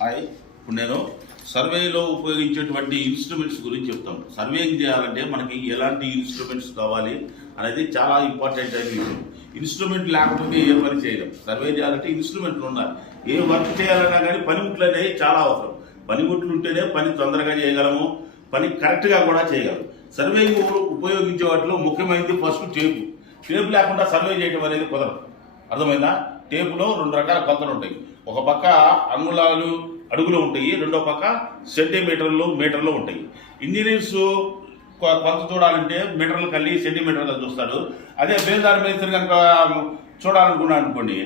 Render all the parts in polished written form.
Hi, ఇప్పుడు నేను సర్వేలో ఉపయోగించేటువంటి ఇన్స్ట్రుమెంట్స్ గురించి చెప్తాను. సర్వేయింగ్ చేయాలంటే మనకి ఎలాంటి ఇన్స్ట్రుమెంట్స్ కావాలి అనేది చాలా ఇంపార్టెంట్ అయిన విషయం. ఇన్స్ట్రుమెంట్ లేకపోతే ఏ పని చేయలేం. సర్వే చేయాలంటే ఇన్స్ట్రుమెంట్లు ఉండాలి. ఏ వర్క్ చేయాలన్నా కానీ పనిముట్లు అనేవి చాలా అవసరం. పనిముట్లు ఉంటేనే పని తొందరగా చేయగలము, పని కరెక్ట్గా కూడా చేయగలము. సర్వేయింగ్ ఉపయోగించే వాటిలో ముఖ్యమైనది ఫస్ట్ టేపు. టేపు లేకుండా సర్వే చేయడం అనేది కుదరదు. అర్థమైందా? టేపులో 2 రకాల కొలతలు ఉంటాయి. ఒక పక్క అంగుళాలు అడుగులు ఉంటాయి, రెండో పక్క సెంటీమీటర్లు మీటర్లు ఉంటాయి. ఇంజనీర్స్ కొలత చూడాలంటే మీటర్లు కలిగి సెంటీమీటర్లు చూస్తాడు. అదే బేల్దారి మేస్త్రి కనుక చూడాలనుకున్నాడు అనుకోండి,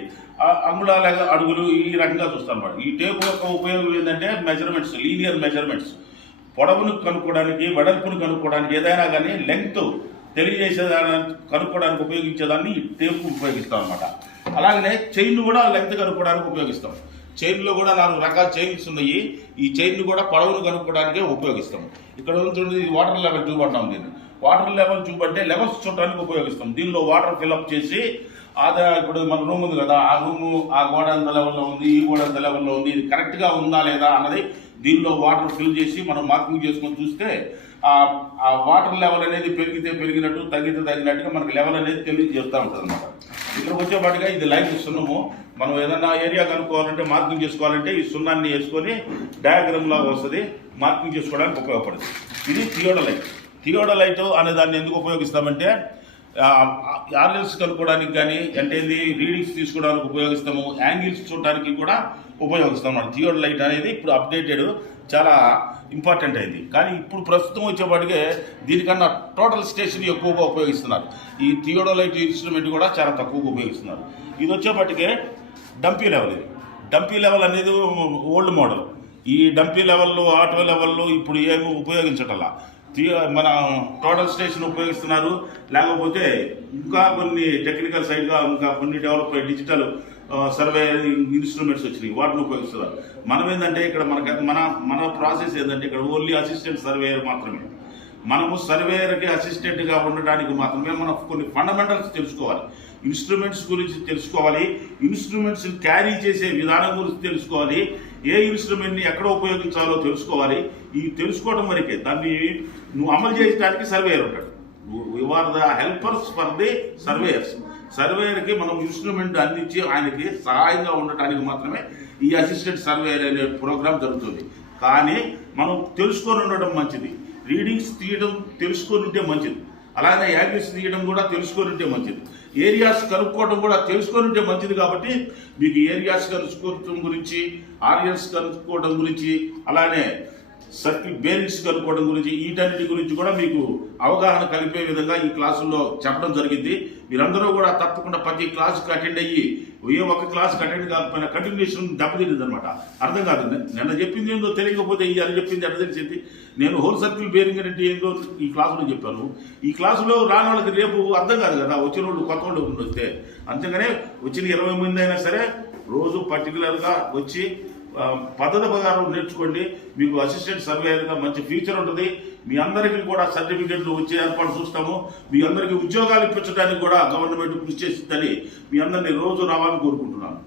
అంగుళాల అడుగులు ఈ రకంగా చూస్తాను. ఈ టేపు యొక్క ఉపయోగం ఏంటంటే మెజర్మెంట్స్, లీనియర్ మెజర్మెంట్స్. పొడవును కనుక్కోవడానికి, వెడల్పును కనుక్కోవడానికి, ఏదైనా కానీ లెంగ్త్ తెలియజేసేదాన్ని కనుక్కోవడానికి ఉపయోగించేదాన్ని ఈ టేపు ఉపయోగిస్తాం అనమాట. అలాగనే చైన్ కూడా లెంగ్త్ కనుక్కోవడానికి ఉపయోగిస్తాం. చైన్లో కూడా 4 రకాల చైన్స్ ఉన్నాయి. ఈ చైన్ కూడా పొడవును కనుక్కోవడానికే ఉపయోగిస్తాం. ఇక్కడ చూడండి, వాటర్ లెవెల్ ట్యూబ్ అంటాం. దీన్ని వాటర్ లెవెల్ ట్యూబ్ అంటే లెవెల్స్ చూడడానికి ఉపయోగిస్తాం. దీనిలో వాటర్ ఫిల్అప్ చేసి ఇప్పుడు మన రూమ్ ఉంది కదా, ఆ రూము ఆ గోడ ఎంత లెవెల్లో ఉంది, ఈ గోడ ఎంత లెవెల్లో ఉంది, ఇది కరెక్ట్గా ఉందా లేదా అన్నది దీనిలో వాటర్ ఫిల్ చేసి మనం మార్కింగ్ చేసుకొని చూస్తే ఆ వాటర్ లెవెల్ అనేది పెరిగితే పెరిగినట్టు, తగ్గితే తగ్గినట్టుగా మనకి లెవెల్ అనేది తెలియజేస్తూ ఉంటుంది అనమాట. ఇక్కడికి వచ్చేపాటిగా ఇది లైన్ సున్నము. మనం ఏదన్నా ఏరియా కనుక్కోవాలంటే, మార్కింగ్ చేసుకోవాలంటే ఈ సున్నాన్ని వేసుకొని డయాగ్రామ్ లాగా వస్తుంది, మార్కింగ్ చేసుకోవడానికి ఉపయోగపడుతుంది. ఇది థియోడలైట్. థియోడలైట్ అనే దాన్ని ఎందుకు ఉపయోగిస్తామంటే ఆర్ఎల్స్ కనుక్కోవడానికి కానీ, అంటే రీడింగ్స్ తీసుకోవడానికి ఉపయోగిస్తాము, యాంగిల్స్ చూడడానికి కూడా ఉపయోగిస్తాం అన్నమాట. థియోడలైట్ అనేది ఇప్పుడు అప్డేటెడ్, చాలా ఇంపార్టెంట్ అయింది. కానీ ఇప్పుడు ప్రస్తుతం వచ్చేపాటికే దీనికన్నా టోటల్ స్టేషన్ ఎక్కువగా ఉపయోగిస్తున్నారు. ఈ థియోడలైట్ ఇన్స్ట్రుమెంట్ కూడా చాలా తక్కువగా ఉపయోగిస్తున్నారు. ఇది వచ్చేపాటికే డంపీ లెవెల్. ఇది డంపీ లెవెల్ అనేది ఓల్డ్ మోడల్. ఈ డంపీ లెవెల్లో, ఆటో లెవెల్లో ఇప్పుడు ఏమి ఉపయోగించటల్లా. మన టోటల్ స్టేషన్ ఉపయోగిస్తున్నారు. లేకపోతే ఇంకా కొన్ని టెక్నికల్ సైడ్గా ఇంకా కొన్ని డెవలప్ డిజిటల్ సర్వే ఇన్స్ట్రుమెంట్స్ వచ్చినాయి, వాటిని ఉపయోగిస్తున్నారు. మనం ఏంటంటే ఇక్కడ మన ప్రాసెస్ ఏంటంటే ఇక్కడ ఓన్లీ అసిస్టెంట్ సర్వేయర్ మాత్రమే. మనము సర్వేయర్కి అసిస్టెంట్గా ఉండడానికి మాత్రమే మనం కొన్ని ఫండమెంటల్స్ తెలుసుకోవాలి. ఇన్స్ట్రుమెంట్స్ గురించి తెలుసుకోవాలి, ఇన్స్ట్రుమెంట్స్ క్యారీ చేసే విధానం గురించి తెలుసుకోవాలి, ఏ ఇన్స్ట్రుమెంట్ని ఎక్కడ ఉపయోగించాలో తెలుసుకోవాలి. ఈ తెలుసుకోవడం వరకే. దాన్ని నువ్వు అమలు చేయడానికి సర్వేయర్ ఉంటాడు. You are the helpers for the surveyors. సర్వేయర్కి మనం ఇన్స్ట్రుమెంట్ అందించి ఆయనకి సహాయంగా ఉండటానికి మాత్రమే ఈ అసిస్టెంట్ సర్వేయర్ అనే ప్రోగ్రామ్ జరుగుతుంది. కానీ మనం తెలుసుకొని ఉండడం మంచిది. రీడింగ్స్ తీయడం తెలుసుకొని ఉంటే మంచిది. అలాగే యాంగిల్స్ తీయడం కూడా తెలుసుకొని ఉంటే మంచిది. ఏరియాస్ కనుక్కోవడం కూడా తెలుసుకొని ఉంటే మంచిది. కాబట్టి మీకు ఏరియాస్ కనుక్కోవడం గురించి, ఆర్ఎల్స్ కనుక్కోవడం గురించి, అలానే సర్కిల్ బేరింగ్స్ కనుక్కోవడం గురించి, వీటన్నిటి గురించి కూడా మీకు అవగాహన కలిపే విధంగా ఈ క్లాసుల్లో చెప్పడం జరిగింది. మీరందరూ కూడా తప్పకుండా ప్రతి క్లాసుకి అటెండ్ అయ్యి, ఏ ఒక్క క్లాస్కి అటెండ్ కాకపోయినా కంటిన్యూషన్ దెబ్బతింది అనమాట. అర్థం కాదు. నిన్న చెప్పింది ఏందో తెలియకపోతే అది చెప్పింది అర్థం తెలిసింది. నేను హోల్ సర్కిల్ బేరింగ్ అంటే ఏందో ఈ క్లాసులో చెప్పాను. ఈ క్లాసులో రాని వాళ్ళకి రేపు అర్థం కాదు కదా, వచ్చిన వాళ్ళు కొత్త వాళ్ళు వస్తే. అంతేగానే వచ్చిన 20 మంది అయినా సరే రోజు పర్టికులర్గా వచ్చి పద్ధతి ప్రకారం నేర్చుకోండి. మీకు అసిస్టెంట్ సర్వేయర్గా మంచి ఫ్యూచర్ ఉంటుంది. మీ అందరికీ కూడా సర్టిఫికెట్లు వచ్చే ఏర్పాటు చూస్తాము. మీ అందరికీ ఉద్యోగాలు ఇప్పించడానికి కూడా గవర్నమెంట్ కృషి చేస్తుందని మీ అందరినీ రోజు రావాలని కోరుకుంటున్నాను.